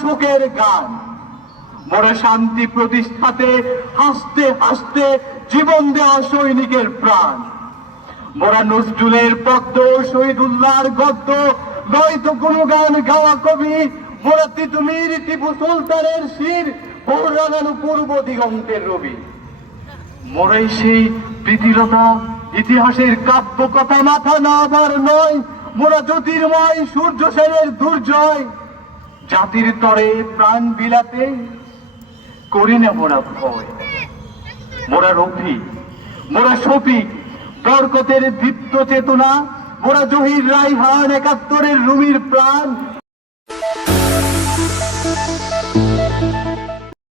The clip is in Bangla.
শোকের গান। মোরা শান্তি প্রতিষ্ঠাতে হাসতে হাসতে জীবন দেওয়া সৈনিকের প্রাণ। মোরা নজরুলের পদ্ম, শহীদুল্লাহর গদ্য নয়তো কোনো গান গাওয়া কবি মোরা তিতুমির টিপু সুলতানের শির ভোর পূর্ব দিগন্তের রবি। মোরাই সেই প্রীতিলতা, ইতিহাসের কাব্য কথা মাথা না আবার নয়, মোরা জ্যোতির্ময় সূর্য সেনের দুর্জয়। জাতির তরে প্রাণ বিলাতে, করি না মোরা ভয়। মোরা রফি মোরা শফিক, বরকতের দীপ্ত চেতনা মোরা জহির রায় হান একাত্তরের রুমির প্রাণ।